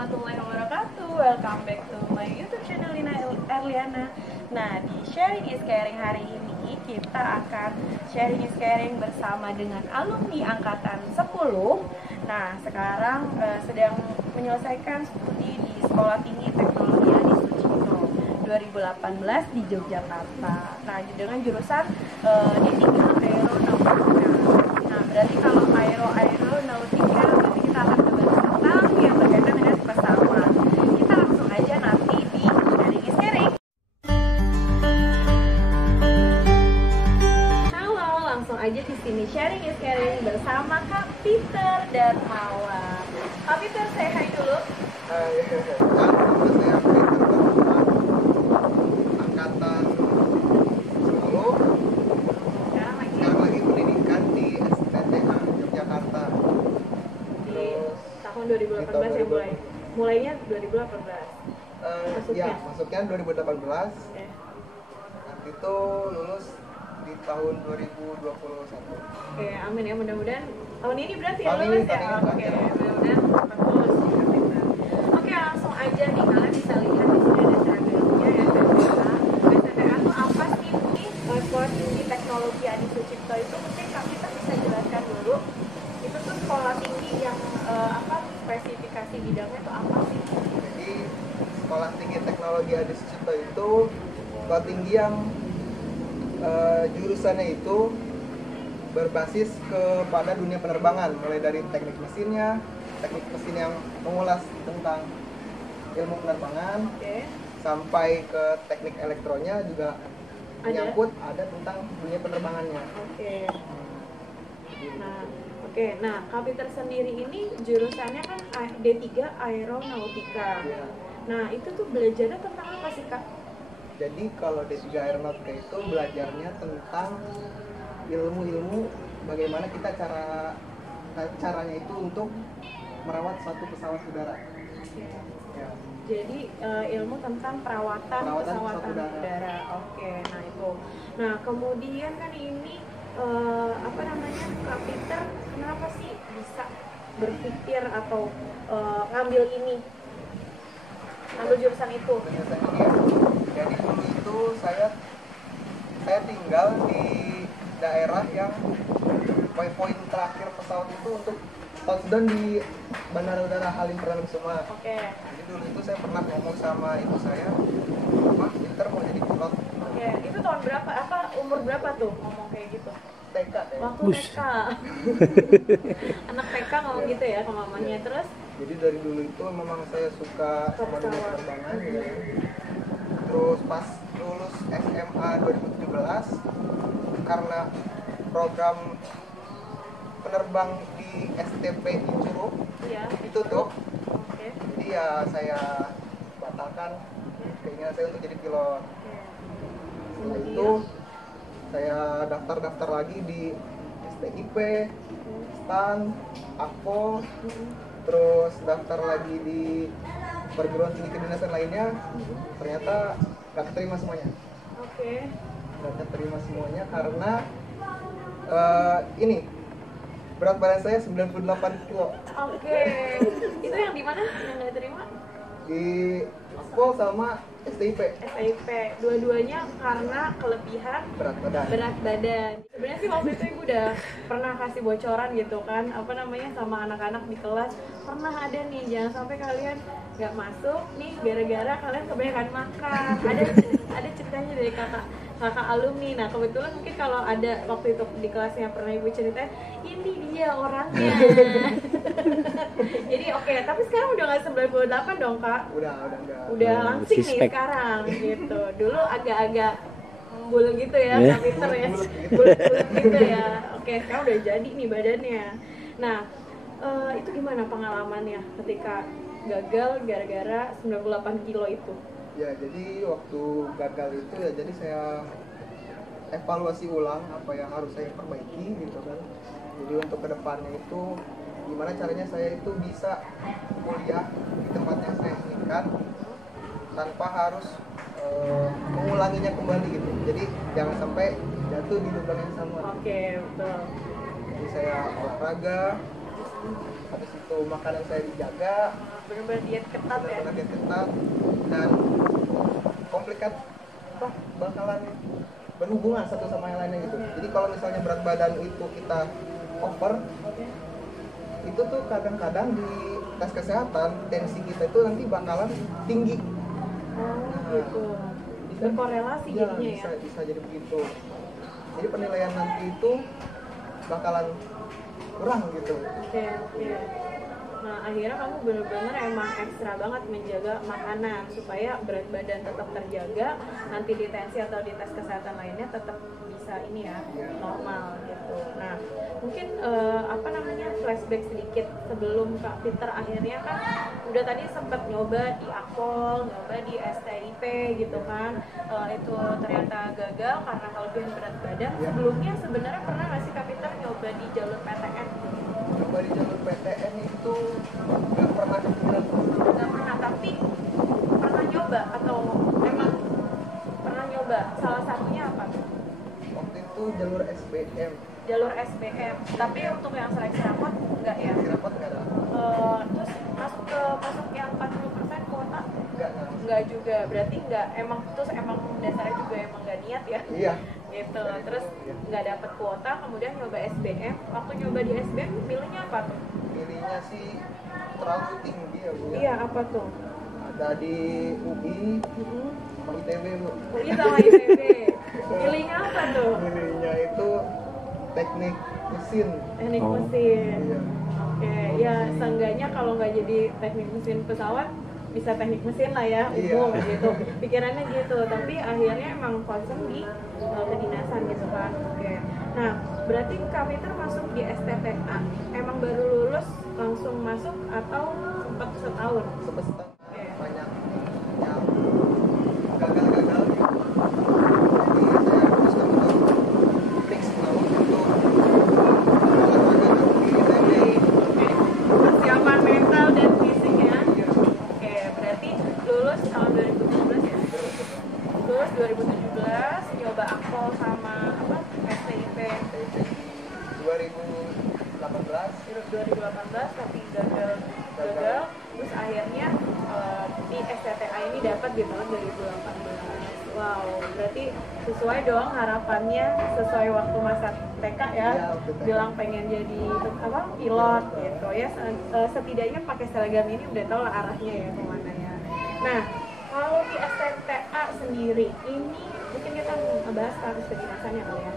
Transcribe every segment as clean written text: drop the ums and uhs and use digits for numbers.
warahmatullahi wabarakatuh. Welcome back to my YouTube channel Lina Erliana. Nah, di Sharing is Caring hari ini kita akan sharing is caring bersama dengan alumni angkatan 10. Nah, sekarang sedang menyelesaikan studi di Sekolah Tinggi Teknologi Adi Sucipto 2018 di Yogyakarta. Nah, dengan jurusan D3 Aeronautika. Nah, berarti kalau aeronautika berarti kita akan membahas tentang yang berkaitan dengan pesawat. Kita langsung aja nanti di Sharing is Caring. Halo, langsung aja di sini Sharing is Caring bersama Kak Peter dan Mawar. Kak Peter, say hi dulu. Hai, nama saya Peter angkatan 10. Sekarang lagi pendidikan di STTH Yogyakarta. Di tahun 2018 ya mulainya 2018. Masuknya 2018. Oke. Nanti itu lulus di tahun 2021. Oke, amin ya, mudah-mudahan tahun ini berarti ya Tahun ini, lulus ya. tahun ini, Oke, tahun ini. mudah-mudahan cepat lulus ya, Kak Peter. Oke, langsung aja nih, kalian bisa lihat di sini ada seragamnya ya, STTH. STTH itu apa sih nih? Sekolah Tinggi Teknologi Adi Sucipto itu mungkin Kak Peter bisa jelaskan dulu. Itu tuh sekolah tinggi yang spesifikasi bidangnya itu apa sih? Jadi Sekolah Tinggi Teknologi Adi Sucipto itu sekolah tinggi yang jurusannya itu berbasis kepada dunia penerbangan, mulai dari teknik mesin yang mengulas tentang ilmu penerbangan, Oke. sampai ke teknik elektronya juga Ada? menyangkut ada tentang dunia penerbangannya. Oke. Nah, Kak Peter sendiri ini jurusannya kan D3 Aeronautika. Ya. Nah, itu tuh belajarnya tentang apa sih, Kak? Jadi kalau D3 Aeronautika itu belajarnya tentang ilmu-ilmu bagaimana kita caranya itu untuk merawat suatu pesawat udara. Ya. Jadi ilmu tentang perawatan pesawat udara. Oke, nah itu. Nah, kemudian kan ini Kak Peter kenapa sih bisa berpikir atau ngambil jurusan itu? Penjelasan ini ya. Jadi dulu itu saya tinggal di daerah yang poin terakhir pesawat itu untuk touchdown di Bandara Udara Halim Perdana Kusuma. Oke. Jadi dulu itu saya pernah ngomong sama ibu saya, "Mas, Peter mau jadi pilot." Oke, itu tahun berapa? Umur berapa tuh ngomong kayak gitu? TK deh. Waktu TK. Anak TK ngomong gitu ya ke mamanya. Terus Jadi dari dulu itu memang saya suka sama dunia penerbangan ya. Terus pas lulus SMA 2017 karena program penerbang di STP di Curug ya. ditutup, Oke. jadi ya saya batalkan keinginan saya untuk jadi pilot. Oke. Setelah itu saya daftar lagi di STIP, STAN, AKPO, terus daftar lagi di perguruan tinggi kedinasan lainnya. Ternyata gak keterima semuanya. Oke. Gak keterima semuanya karena ini berat badan saya 98 kilo. Oke. Itu yang di mana yang nggak diterima? Di AKPO sama STIP. SIP. Dua-duanya karena kelebihan Berat badan. Sebenarnya sih waktu itu ibu udah pernah kasih bocoran gitu kan, sama anak-anak di kelas, pernah ada nih, jangan sampai kalian nggak masuk nih gara-gara kalian kebanyakan makan. Ada ceritanya dari kakak alumni. Nah, kebetulan mungkin kalau ada waktu itu di kelasnya pernah ibu ceritain, ini dia orangnya. Jadi oke, tapi sekarang udah nggak 98 dong, Kak. Udah langsing nih sekarang gitu. Dulu agak-agak bulu gitu ya, Kak Peter ya. Bulat gitu ya. Oke, sekarang udah jadi nih badannya. Nah, itu gimana pengalamannya ketika gagal gara-gara 98 kilo itu? Ya, jadi waktu gagal itu ya jadi saya evaluasi ulang apa yang harus saya perbaiki gitu kan. Jadi untuk kedepannya itu gimana caranya saya itu bisa kuliah di tempat yang saya inginkan tanpa harus mengulanginya kembali gitu. Jadi jangan sampai jatuh di lubang yang sama. Oke, betul. Jadi saya olahraga, habis itu makanan saya dijaga, benar-benar diet ketat ya. Benar-benar diet ketat dan komplikat bakalan berhubungan satu sama yang lainnya gitu. Jadi kalau misalnya berat badan itu kita over, itu tuh kadang-kadang di tes kesehatan tensi kita itu nanti bakalan tinggi. Gitu. Berkorelasi Ya, jadinya bisa jadi begitu. Jadi penilaian nanti itu bakalan kurang gitu. Oke. Nah, akhirnya kamu benar-benar emang ekstra banget menjaga makanan supaya berat badan tetap terjaga, nanti di tensi atau di tes kesehatan lainnya tetap bisa ini ya, normal gitu. Nah, mungkin flashback sedikit sebelum Kak Peter akhirnya kan udah tadi sempat nyoba di Akpol, nyoba di STIP gitu kan, itu ternyata gagal karena kelebihan berat badan. Sebelumnya sebenarnya pernah nggak sih Kak Peter nyoba di jalur PTN? Coba di jalur PTN itu nggak pernah kepikiran. Nggak pernah, tapi pernah nyoba atau emang pernah nyoba? Salah satunya apa? Waktu itu jalur SBM. Jalur SBM, tapi untuk yang seleksi rapot enggak ya? Seleksi rapot nggak ada. Terus masuk yang 40% kuota? Enggak juga, berarti enggak emang dasarnya juga emang nggak niat ya? Iya. Gitu, terus nggak dapet kuota, kemudian nyoba SBM. Waktu nyoba di SBM, milihnya apa tuh? Milihnya sih terlalu tinggi ya Bu. Iya, apa tuh? Ada di UI sama ITB Bu. UI sama ITB. Milihnya apa tuh? Milihnya itu teknik mesin. Teknik mesin. Iya. Oke, ya seenggaknya kalau nggak jadi teknik mesin pesawat, bisa teknik mesin lah ya, umum gitu. Pikirannya gitu, tapi akhirnya emang concern di kedinasan gitu kan. Oke. Nah, berarti Kak Peter masuk di STTA, emang baru lulus langsung masuk atau sempat setahun? Sempat setahun. Oke. Banyak yang gagal-gagal gitu. Jadi saya memutuskan untuk fix tahun untuk olahraga di ITB. Persiapan mental dan fisik ya. Oke, berarti lulus tahun 2017 ya? Lulus 2017, nyoba Akpol sama STIP 2018 tapi gagal. Terus akhirnya di STTA ini dapat di tahun 2018. Wow, berarti sesuai dong harapannya, sesuai waktu masa TK ya, bilang pengen jadi pilot gitu ya. Setidaknya pakai seragam ini udah tau lah arahnya ya kemana ya. Nah, kalau di STTA sendiri ini mungkin kita bahas status kedinasannya kali ya.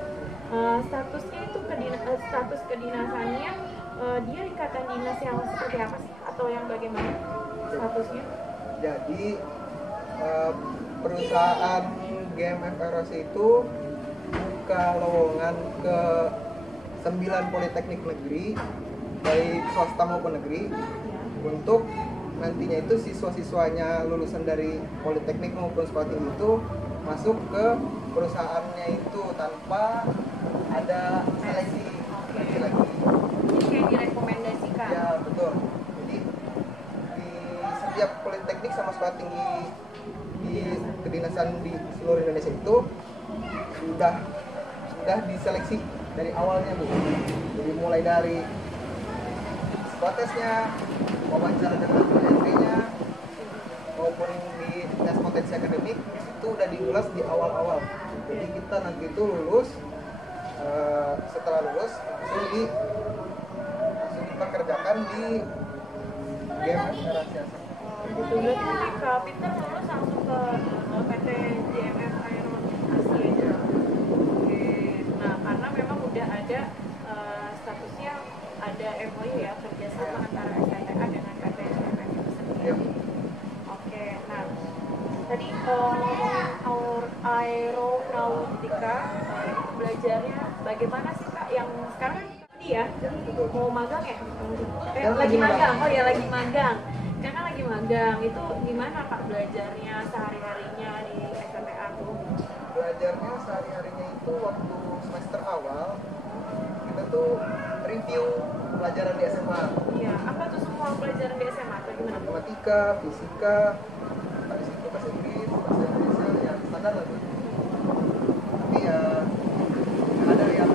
Statusnya itu status kedinasannya dia ikatan dinas yang seperti apa sih atau yang bagaimana statusnya? Jadi perusahaan GMF Erosi itu buka lowongan ke 9 politeknik negeri, baik swasta maupun negeri, untuk nantinya itu siswa-siswanya lulusan dari politeknik maupun sekolah tinggi itu masuk ke perusahaannya itu tanpa ada seleksi lagi. Jadi kayak direkomendasikan. Ya betul. Jadi di setiap politeknik sama sekolah tinggi di kedinasan di seluruh Indonesia itu sudah diseleksi dari awalnya Bu. Jadi mulai dari psikotesnya, wawancara dengan HRD-nya, maupun di tes potensi akademik itu udah diulas di awal-awal. Jadi kita nanti itu lulus, setelah lulus langsung dipekerjakan di GMF Erosi. Gitu, berarti nanti Kak Peter lulus langsung ke PT GMF Aeroasi aja. Oke, nah karena memang udah ada statusnya, ada MOU ya, kerjasama antara STTA dengan PT GMF itu sendiri. Oke, nah tadi ngomongin aeronautika, itu belajarnya bagaimana sih Kak? Yang sekarang kan tadi ya mau magang ya? Lagi magang. Oh ya, lagi magang. Karena lagi magang, itu gimana Kak belajarnya sehari-harinya di STTA tuh? Belajarnya sehari-harinya itu waktu semester awal kita tuh review pelajaran di SMA. Iya, apa tuh semua pelajaran di SMA atau gimana? Matematika, fisika, habis itu bahasa Inggris, bahasa Indonesia, ya standar lah tuh. Tapi ya ada yang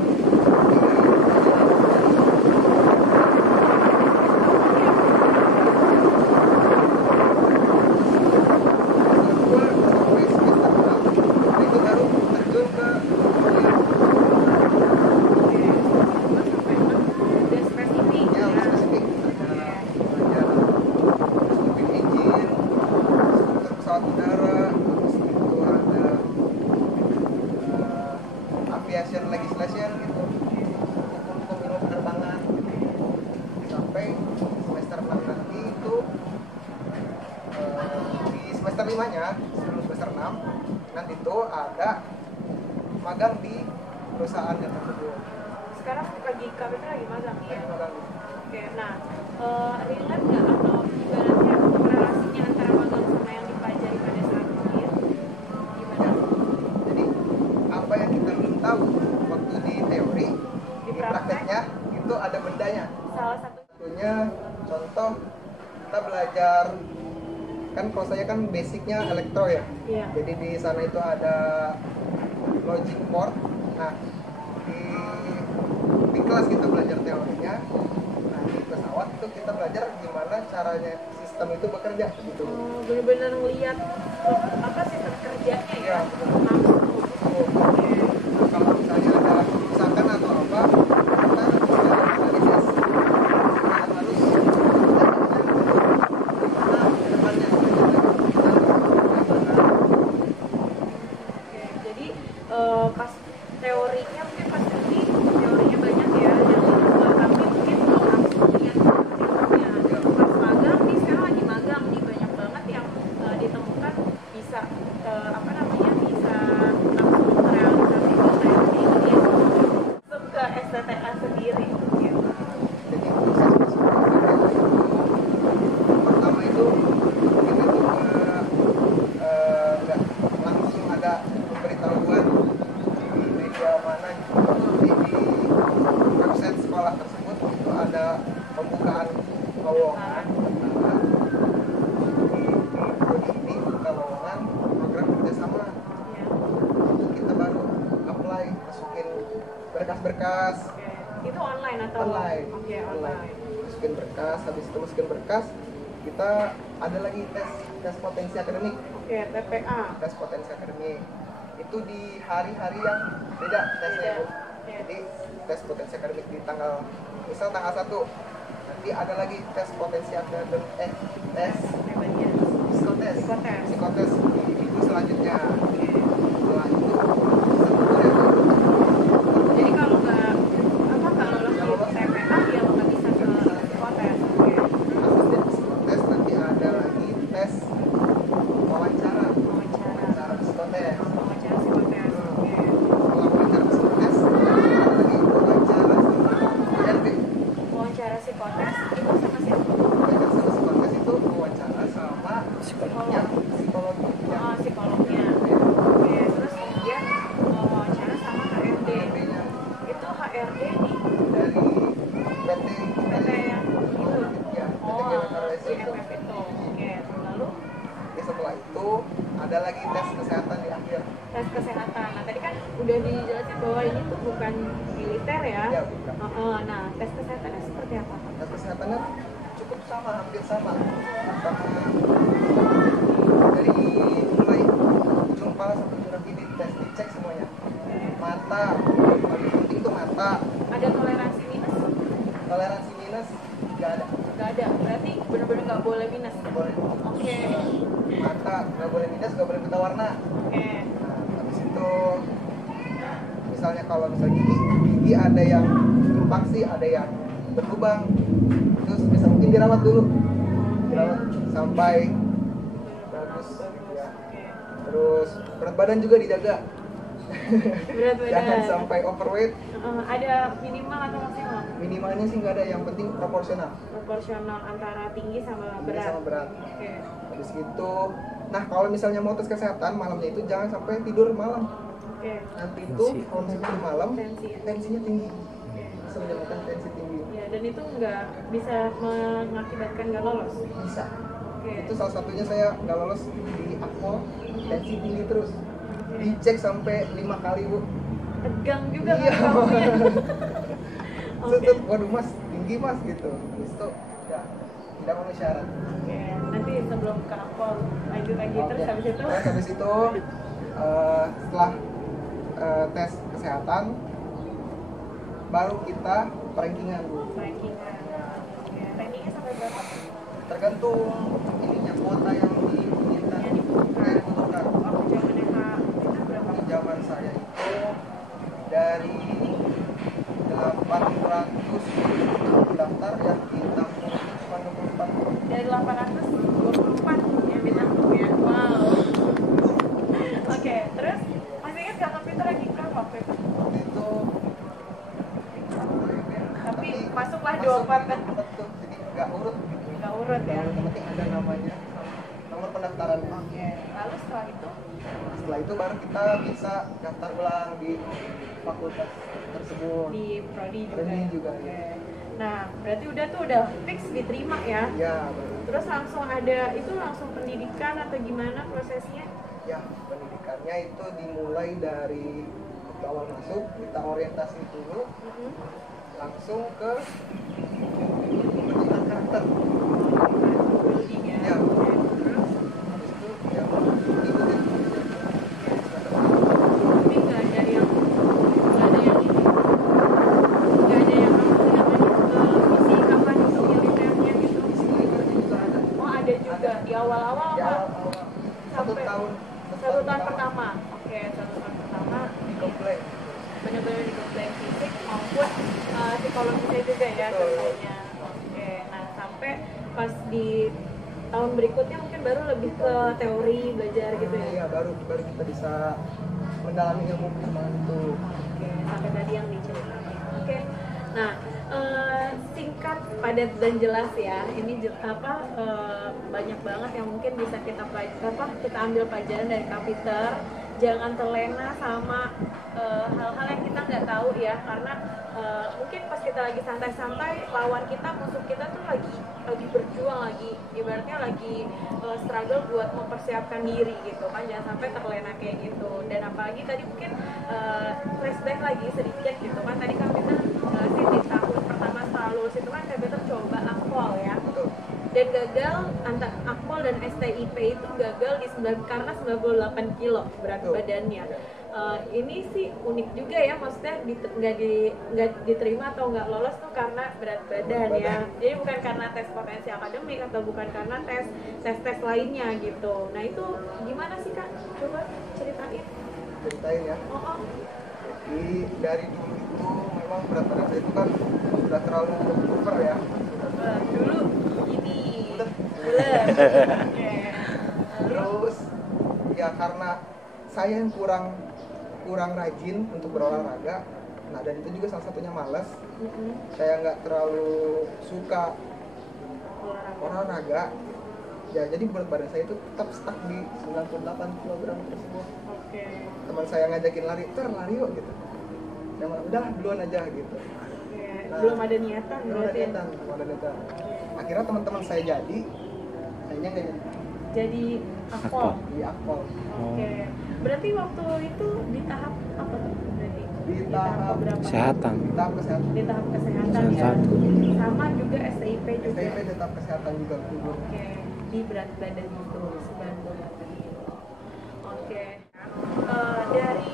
5-nya sebelum semester 6 nanti itu ada magang di perusahaannya tersebut. Sekarang lagi KPP lagi magang ya. Magang. Oke, nah relate nggak atau ibaratnya relasinya antara magang sama yang dipelajari pada saat kuliah gimana? Jadi apa yang kita belum tahu waktu di teori, di prakteknya itu ada bedanya. Salah Satunya contoh kita belajar kan kalau saya kan basicnya elektro ya. Iya. Jadi di sana itu ada logic board. Nah di kelas kita belajar teorinya. Nah di pesawat itu kita belajar gimana caranya sistem itu bekerja gitu. Oh, benar-benar ngelihat apa sistem kerjanya ya. Iya. Langsung. Nah, kalau misalnya ada kerusakan atau apa, kita analisis. Kita harus gimana ke depannya. Oke, jadi pas teorinya mungkin pas ini teorinya banyak ya yang kedua, tapi mungkin belum langsung lihat teorinya. Pas magang nih sekarang lagi magang nih banyak banget yang ditemukan bisa apa namanya bisa langsung realisasi ke teori ini langsung ke STTA sendiri gitu. Jadi proses masuk pertama itu kita juga nggak langsung ada pemberitahuan di media mana gitu. Jadi di website sekolah tersebut itu ada pembukaan lowongan tentang di ini buka lowongan program kerjasama. Ya. Itu kita baru apply masukin berkas-berkas. Oke. Itu online atau Online. Oke, online. Masukin berkas, habis itu masukin berkas kita ada lagi tes potensi akademik. Oke, TPA. Tes potensi akademik itu di hari-hari yang beda tesnya Bu. Oke. Jadi tes potensi akademik di tanggal misal tanggal 1 nanti ada lagi tes potensi akademik tes Namanya. psikotes Psikotes. psikotes di minggu selanjutnya. Setelah itu sebetulnya Jadi kalau nggak apa kalau lolos di TPA ya lo nggak bisa ke psikotes. Oke. asisten psikotes nanti ada lagi tes wawancara Wawancara psikotes. psikotes. Oke. Setelah wawancara psikotes ada lagi wawancara sama HRD. Wawancara psikotes itu sama siapa? Wawancara sama psikotes itu wawancara sama psikolognya psikologi ya. Oh, psikolognya. Oke. Terus kemudian wawancara sama HRD. HRD-nya Itu HRD di dari PT PT yang itu. ya Oh, PT Geometallurgy si itu. MF itu. Oke. Lalu Jadi setelah itu ada lagi tes kesehatan di akhir. tes kesehatan. Nah tadi kan udah dijelasin bahwa ini tuh bukan militer ya. Ya, bukan. Nah tes kesehatannya seperti apa? Tes kesehatannya cukup sama, hampir sama. Karena dari mulai ujung kepala sampai ujung kaki dites, dicek semuanya. Mata, paling penting tuh mata. Ada toleransi minus? Toleransi minus nggak ada. Nggak ada. Berarti benar-benar nggak boleh minus. Nggak boleh. Oke. Mata nggak boleh minus, nggak boleh buta warna. Oke. Nah, habis itu misalnya kalau misalnya gigi ada yang infeksi, ada yang berlubang, terus bisa mungkin dirawat dulu, dirawat sampai bagus ya. Oke. Terus berat badan juga dijaga. Berat badan. Jangan sampai overweight. Ada minimal atau maksimal? Minimalnya sih nggak ada, yang penting proporsional. Proporsional antara tinggi sama Tinggi berat. sama berat. Oke. Habis itu, nah kalau misalnya mau tes kesehatan malamnya itu jangan sampai tidur malam. Oke. Nanti itu kalau misalnya tidur malam Tensi ya? tensinya tinggi, Oke. bisa menyebabkan tensi tinggi. Ya, dan itu nggak bisa mengakibatkan nggak lolos. Bisa. Oke. Itu salah satunya saya nggak lolos di akpol, tensi tinggi terus. Dicek sampai 5 kali Bu. Tegang juga Iya. kan kamunya. Oke. Set, waduh mas, tinggi mas gitu. Terus itu ya tidak memenuhi syarat. Oke. Nanti sebelum ke akpol lanjut lagi terus Oke. habis itu. Terus habis itu setelah tes kesehatan baru kita rankingan Bu. Rankingan. Oke. Rankingnya sampai berapa? Tergantung ininya kuota yang diinginkan. Yang dibutuhkan. Yang dibutuhkan. Waktu zaman kita berapa? Di zaman saya itu dari 800 daftar yang ditampung cuma 24. Dari 824 yang ditampung ya. Wow. pendaftaran. Oke. Lalu Setelah itu baru kita bisa daftar ulang di fakultas tersebut. di prodi juga. Prodi juga. Oke. Nah, berarti udah fix diterima ya? Ya, baru. Terus langsung pendidikan atau gimana prosesnya? Ya, pendidikannya itu dimulai dari waktu awal masuk, kita orientasi dulu, langsung ke pembentukan karakter. Building ya? Ya. Terus? Habis itu ya ikutin. Tapi nggak ada yang misi kapan itu militernya gitu? Militernya juga ada. Oh ada juga di awal-awal Ya, apa? satu Sampai tahun pertama. Oke, 1 tahun pertama di komplek. benar-benar dikomplain fisik maupun psikologisnya juga ya Betul. contohnya. Oke, nah sampai pas di tahun berikutnya mungkin baru lebih ke teori belajar gitu ya. Iya, baru kita bisa mendalami ilmu perkembangan itu. Oke, sampai tadi yang diceritain. Oke, nah singkat, padat dan jelas ya. Ini banyak banget yang mungkin bisa kita ambil pelajaran dari Kak Peter. Jangan terlena sama hal-hal yang kita nggak tahu ya, karena mungkin pas kita lagi santai-santai, musuh kita tuh lagi berjuang, ibaratnya lagi struggle buat mempersiapkan diri gitu kan. Jangan sampai terlena kayak gitu. Dan apalagi tadi mungkin flashback lagi sedikit gitu kan, tadi kan kita jelasin di tahun pertama setelah lulus itu kan kita coba akpol ya, dan gagal antara akpol dan STIP itu gagal karena 98 kilo berat badannya. Ini sih unik juga ya, maksudnya nggak diterima atau nggak lolos tuh karena berat badan ya. Jadi bukan karena tes potensi akademik atau bukan karena tes lainnya gitu. Nah itu gimana sih Kak? Coba ceritain Ya. Oh. Jadi dari dulu itu memang berat badan saya itu kan sudah terlalu over ya. Dulu ini bulat. Oke. Terus ya karena saya yang kurang rajin untuk berolahraga, nah dan itu juga salah satunya malas. Saya nggak terlalu suka olahraga. Ya jadi berat badan saya itu tetap stuck di 98 kg tersebut. Oke. Teman saya ngajakin lari yuk gitu. Saya malah udah duluan aja gitu. Nah, belum ada niatan. Akhirnya teman-teman saya sayanya nggak jadi akpol. Di akpol. Oke. Berarti waktu itu di tahap apa tuh? Berarti di tahap berapa? Kesehatan. Di tahap kesehatan ya. Sama juga STIP juga. STIP tetap kesehatan juga. Oke. Di berat badan itu 98 kilo. Oke. Dari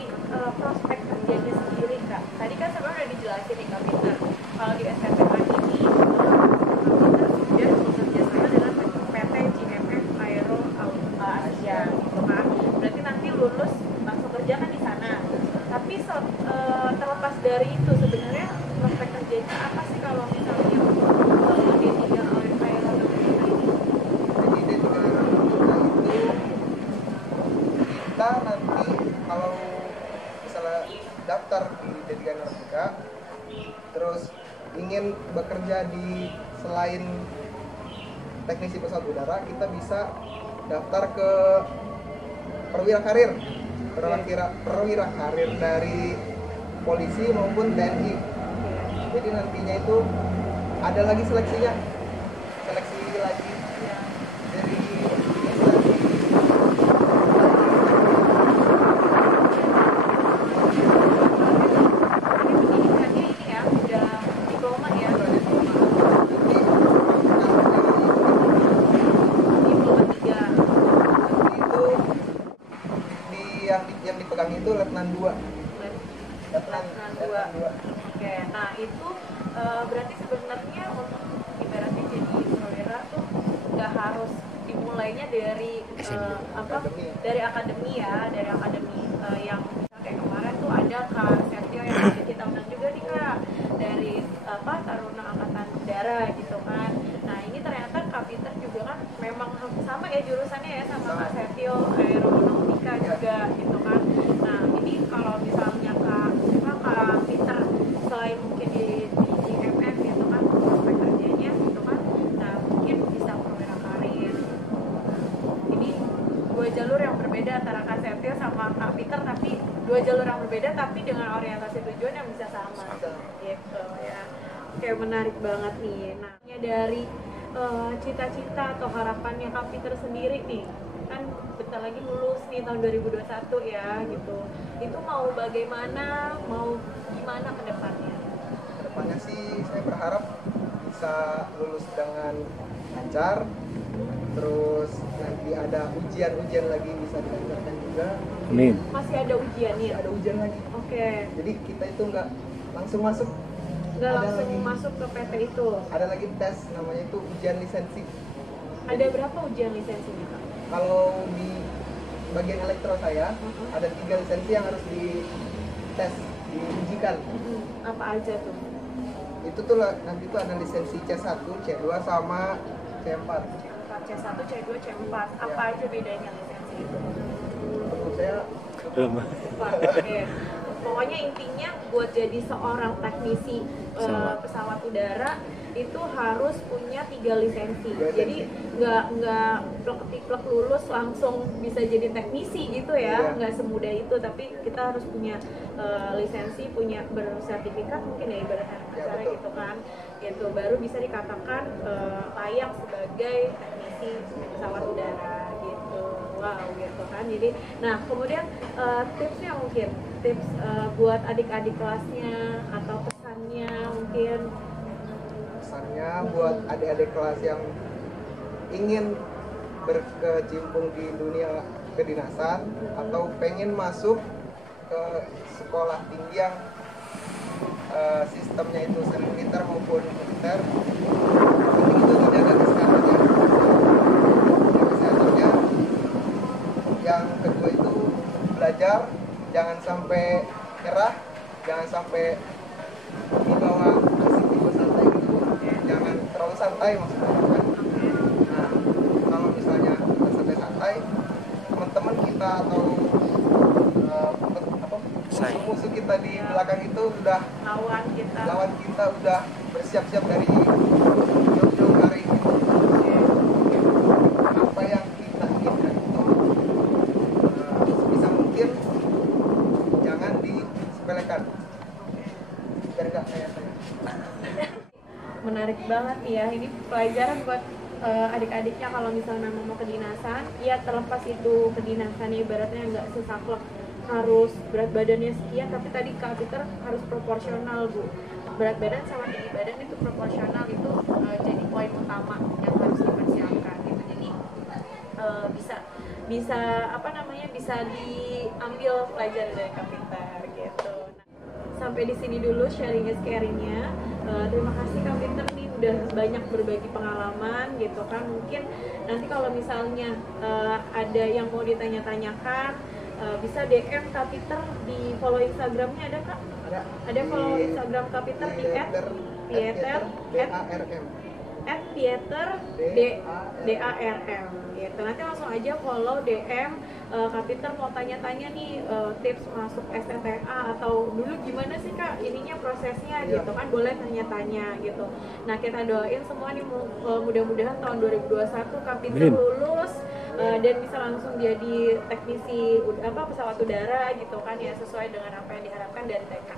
prospek kerjanya sendiri Kak. Tadi kan sebenarnya udah dijelasin nih Kak Peter. Kalau di SMPA ini kita sudah bekerja sama dengan PT GMF Aero Asia gitu kan. Berarti nanti lulus langsung kerja kan di sana. Tapi terlepas dari itu sebenarnya prospek kerjanya apa sih kalau misalnya D3 Aero ini? Jadi D3 itu kita nanti kalau misalnya daftar di D3 Nautika terus ingin bekerja di selain teknisi pesawat udara, kita bisa daftar ke perwira karir dari polisi maupun TNI. Jadi nantinya itu ada lagi seleksi lagi dari yang dipegang itu Letnan 2. Oke, nah itu berarti sebenarnya untuk ibaratnya jadi perwira tuh nggak harus dimulainya dari dari akademi yang kayak kemarin tuh ada Kak Setio yang kita undang juga nih Kak dari Taruna Angkatan Udara gitu kan. Nah ini ternyata Kak Peter juga kan memang sama ya jurusannya ya sama Kak Setio Aeronautika juga gitu kan. Nah ini kalau misalnya Kak Peter selain mungkin di GMF gitu kan prospek kerjanya gitu kan, nah mungkin bisa perwira karir. Ini dua jalur yang berbeda antara Kak Setio sama Kak Peter, tapi dua jalur yang berbeda tapi dengan orientasi tujuan yang bisa sama gitu ya. Oke, menarik banget nih. Nah, dari cita-cita atau harapannya Kak Peter sendiri nih, kan bentar lagi lulus nih tahun 2021 ya gitu. Itu mau bagaimana, mau gimana ke depannya? Kedepannya sih saya berharap bisa lulus dengan lancar, terus nanti ada ujian-ujian lagi bisa dilancarkan juga. Amin. Masih ada ujiannya? Ada ujian lagi. Oke. Jadi kita itu nggak langsung masuk. Nggak Ada langsung lagi, masuk ke PT itu? Ada lagi tes, namanya itu ujian lisensi. Ada berapa ujian lisensinya Kak? Kalau di bagian elektro saya, ada 3 lisensi yang harus dites, diujikan. Apa aja tuh? Itu tuh nanti tuh ada lisensi C1, C2 sama C4. C1, C2, C4. Apa aja bedanya lisensi itu? Menurut saya Oke. Pokoknya intinya buat jadi seorang teknisi pesawat udara itu harus punya 3 lisensi. Jadi nggak plek-plek lulus langsung bisa jadi teknisi gitu ya, nggak semudah itu. Tapi kita harus punya lisensi, punya bersertifikat mungkin ya ibaratnya gitu kan. Gitu baru bisa dikatakan layak sebagai teknisi pesawat udara gitu. Wow gitu kan. Jadi nah kemudian tipsnya mungkin tips buat adik-adik kelasnya atau pesannya mungkin. Pesannya buat adik-adik kelas yang ingin berkecimpung di dunia kedinasan atau pengen masuk ke sekolah tinggi yang sistemnya itu seni militer maupun militer, penting itu dijaga kesehatannya. Kesehatannya. Yang kedua itu belajar, jangan sampai nyerah, jangan sampai dibawa asik santai gitu, jangan terlalu santai maksudnya kan. Nah, kalau misalnya kita santai-santai, teman-teman kita atau musuh-musuh kita di belakang itu udah lawan kita udah bersiap-siap dari jauh-jauh hari. Apa yang kita inginkan itu sebisa mungkin jangan disepelekan, biar nggak kayak saya. Menarik banget ya, ini pelajaran buat adik-adiknya kalau misalnya mau kedinasan, ya terlepas itu kedinasannya ibaratnya nggak sesaklek harus berat badannya sekian, tapi tadi Kak Peter harus proporsional Bu, berat badan sama tinggi badan itu proporsional, itu jadi poin utama yang harus dipersiapkan gitu. Jadi bisa apa namanya, bisa diambil pelajaran dari Kak Peter gitu. Sampai di sini dulu sharing is caringnya. Terima kasih Kak Peter nih udah banyak berbagi pengalaman gitu kan. Mungkin nanti kalau misalnya ada yang mau ditanya-tanyakan, bisa DM Kak Peter, di follow Instagramnya ada Kak? Ada follow Instagram Kak Peter di @Pieter_DARM gitu. Nanti langsung aja follow DM Kak Peter, mau tanya-tanya nih tips masuk STTA atau dulu gimana sih Kak ininya prosesnya gitu kan, boleh tanya-tanya gitu. Nah kita doain semua nih mudah-mudahan tahun 2021 Kak Peter lulus dan bisa langsung jadi teknisi pesawat udara gitu kan ya, sesuai dengan apa yang diharapkan dari TK.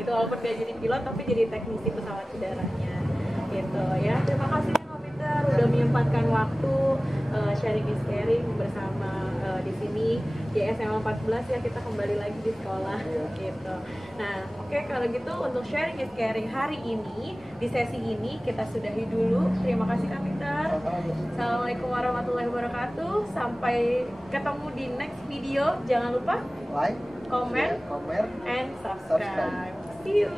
Itu walaupun gak jadi pilot tapi jadi teknisi pesawat udaranya gitu ya. Terima kasih Kak Peter udah menyempatkan waktu sharing is caring bersama di sini di SMA 14 ya, kita kembali lagi di sekolah gitu. Nah oke, kalau gitu untuk sharing is caring hari ini di sesi ini kita sudahi dulu. Terima kasih Kak Peter. Assalamualaikum warahmatullahi wabarakatuh. Sampai ketemu di next video. Jangan lupa like, comment, and subscribe. See you.